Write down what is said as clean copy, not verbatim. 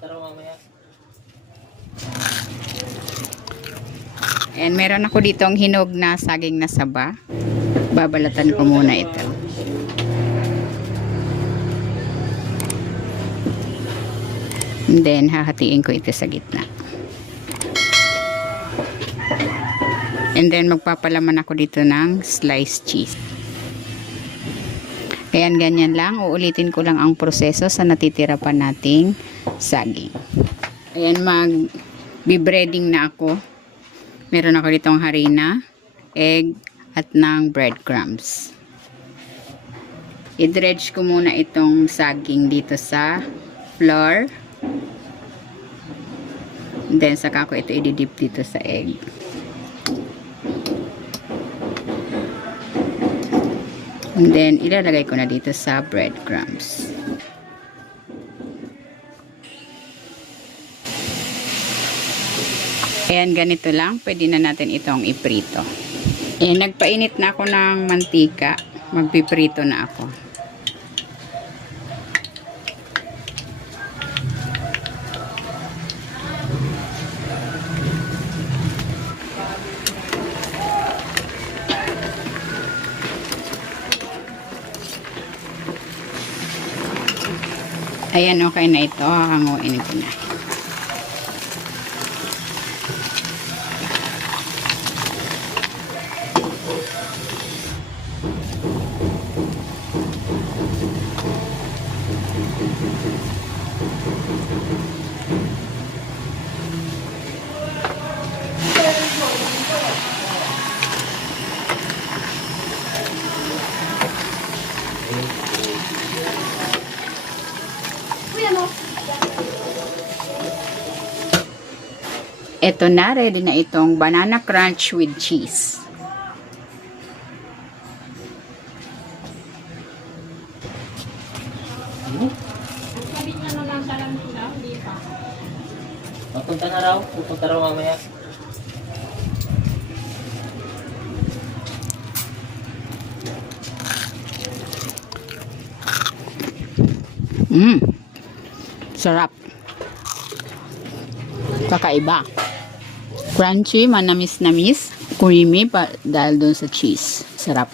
Pupunta raw mamaya. And meron ako ditong hinog na saging na saba. Babalatan ko muna ito. And then, hahatiin ko ito sa gitna. And then, magpapalaman ako dito ng sliced cheese. Ayan, ganyan lang. Uulitin ko lang ang proseso sa natitira pa nating saging. Ayan, mag-be-breading na ako. Meron ako ditong harina, egg, at ng breadcrumbs. I-dredge ko muna itong saging dito sa flour. Then, saka ko ito i-dip dito sa egg. And then, ilalagay ko na dito sa breadcrumbs. Ayan, ganito lang. Pwede na natin itong iprito. Ayan, nagpainit na ako ng mantika. Magpiprito na ako. Ayan, okay na ito. Hahanguin ko na. Ito na, ready na itong banana crunch with cheese. Pupunta na raw. Pupunta raw mamaya. Sarap. Kakaiba. Crunchy, manamis-namis, creamy pa dahil doon sa cheese. Sarap.